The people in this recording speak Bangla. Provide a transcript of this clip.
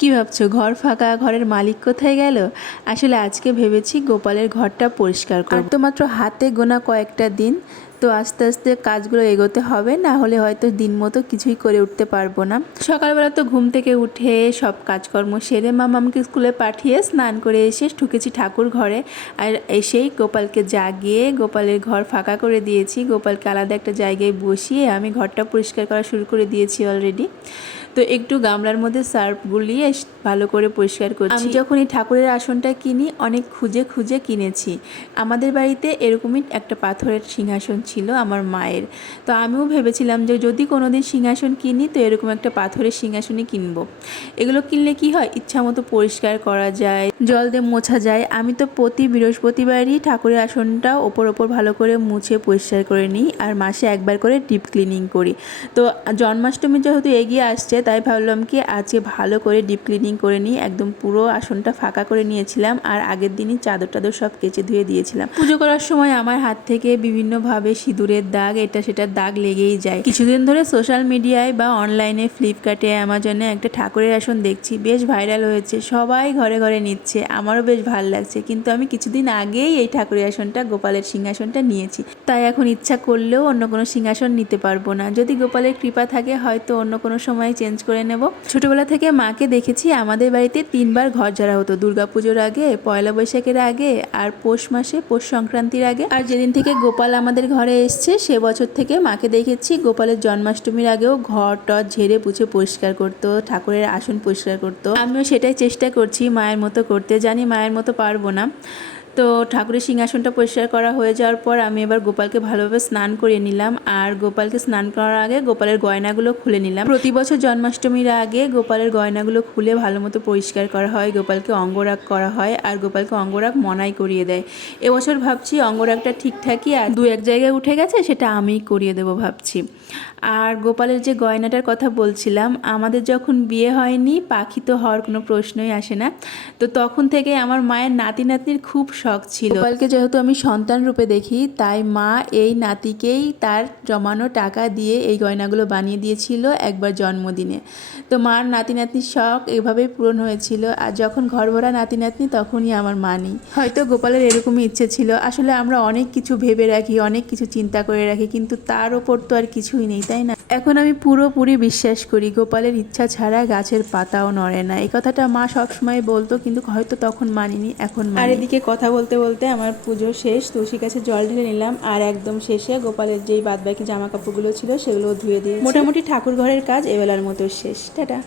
কি ভাবছো ঘর ফাঁকা, ঘরের মালিক কোথায় গেল? আসলে আজকে ভেবেছি গোপালের ঘরটা পরিষ্কার করব। আর তো মাত্র হাতে গোনা কয়েকটা দিন, তো আস্তে আস্তে কাজগুলো এগোতে হবে, না হলে হয়তো দিন মতো কিছুই করে উঠতে পারবো না। সকালবেলা তো ঘুম থেকে উঠে সব কাজকর্ম সেরে মামাকে স্কুলে পাঠিয়ে স্নান করে এসে ঢুকেছি ঠাকুর ঘরে। আর এসেই গোপালকে জাগিয়ে গোপালের ঘর ফাঁকা করে দিয়েছি। গোপালকে আলাদা একটা জায়গায় বসিয়ে আমি ঘরটা পরিষ্কার করা শুরু করে দিয়েছি অলরেডি। তো একটু গামলার মধ্যে সার্ফ গুলিয়ে ভালো করে পরিষ্কার করছি। আমি যখন এই ঠাকুরের আসনটা কিনি অনেক খুঁজে খুঁজে কিনেছি। আমাদের বাড়িতে এরকমই একটা পাথরের সিংহাসন ছিল আমার মায়ের। তো আমিও ভেবেছিলাম যে যদি কোনোদিন সিংহাসন কিনি তো এরকম একটা পাথরের সিংহাসনই কিনবো। এগুলো কিনলে কি হয়, ইচ্ছা মতো পরিষ্কার করা যায়, জল দিয়ে মোছা যায়। আমি তো প্রতি বৃহস্পতিবারই ঠাকুরের আসনটা ওপর ভালো করে মুছে পরিষ্কার করে নিই, আর মাসে একবার করে ডিপ ক্লিনিং করি। তো জন্মাষ্টমী যেহেতু এগিয়ে আসছে তাই ভাবলাম কি আজকে ভালো করে ডিপ ক্লিনিং করে নিই। একদম পুরো আসনটা ফাঁকা করে নিয়েছিলাম, আর আগের দিনই চাদর টাদর সব কেচে ধুয়ে দিয়েছিলাম। পুজো করার সময় আমার হাত থেকে বিভিন্নভাবে সিঁদুরের দাগ, এটা সেটার দাগ লেগেই যায়। কিছুদিন ধরে সোশ্যাল মিডিয়ায় বা অনলাইনে ফ্লিপকার্টে অ্যামাজনে একটা ঠাকুরের আসন দেখছি, বেশ ভাইরাল হয়েছে, সবাই ঘরে ঘরে নিচ্ছে, আমারও বেশ ভালো লাগছে। কিন্তু আমি কিছুদিন আগেই এই ঠাকুরের আসনটা, গোপালের সিংহাসনটা নিয়েছি, তাই এখন ইচ্ছা করলেও অন্য কোনো সিংহাসন নিতে পারবো না। যদি গোপালের কৃপা থাকে হয়তো অন্য কোনো সময় চেঞ্জ করে নেব। ছোটবেলা থেকে মাকে দেখেছি আমাদের বাড়িতে 3বার ঘর ঝাড়া হতো, দুর্গাপুজোর আগে, পয়লা বৈশাখের আগে, আর পৌষ মাসে পৌষ সংক্রান্তির আগে। আর যেদিন থেকে গোপাল আমাদের ঘরে এসছে সে বছর থেকে মাকে দেখেছি গোপালের জন্মাষ্টমীর আগেও ঘর টর ঝেড়ে পুছে পরিষ্কার করতো, ঠাকুরের আসন পরিষ্কার করতো। আমিও সেটাই চেষ্টা করছি মায়ের মতো করতে, জানি মায়ের মতো পারবো না। তো ঠাকুরের সিংহাসনটা পরিষ্কার করা হয়ে যাওয়ার পর আমি এবার গোপালকে ভালোভাবে স্নান করিয়ে নিলাম, আর গোপালকে স্নান করার আগে গোপালের গয়নাগুলো খুলে নিলাম। প্রতি বছর জন্মাষ্টমীর আগে গোপালের গয়নাগুলো খুলে ভালো মতো পরিষ্কার করা হয়, গোপালকে অঙ্গরাগ করা হয়, আর গোপালকে অঙ্গরাগ মনাই করিয়ে দেয়। এবছর ভাবছি অঙ্গরাগটা ঠিকঠাকই আর 2-1 জায়গায় উঠে গেছে, সেটা আমিই করিয়ে দেবো ভাবছি। আর গোপালের যে গয়নাটার কথা বলছিলাম, আমাদের যখন বিয়ে হয়নি পাখি তো হওয়ার কোনো প্রশ্নই আসে না, তো তখন থেকে আমার মায়ের নাতি নাতনির খুব শখ ছিল। গোপালকে যেহেতু আমি সন্তান রূপে দেখি, তাই মা এই নাতিকেই তার জমানো টাকা দিয়ে এই গয়নাগুলো বানিয়ে দিয়েছিল একবার জন্মদিনে। তো মার নাতি নাতনির শখ এভাবেই পূরণ হয়েছিল, আর যখন ঘর ভরা নাতি নাতনি তখনই আমার মা নেই। হয়তো গোপালের এরকমই ইচ্ছে ছিল। আসলে আমরা অনেক কিছু ভেবে রাখি, অনেক কিছু চিন্তা করে রাখি, কিন্তু তার ওপর তো আর কিছুই নেই, তাই না? এখন আমি পুরোপুরি বিশ্বাস করি গোপালের ইচ্ছা ছাড়া গাছের পাতাও নড়ে না। এই কথাটা মা সবসময় বলতো, কিন্তু হয়তো তখন মানিনি, এখন মানি। আর এদিকে কথা বলতে বলতে আমার পুজো শেষ, তুলসী গাছে জল ঢেলে নিলাম, আর একদম শেষে গোপালের যেই বাদবাকি জামা কাপড়গুলো ছিল সেগুলো ধুয়ে দিয়ে মোটামুটি ঠাকুর ঘরের কাজ এবেলার মতো শেষ। টাটা।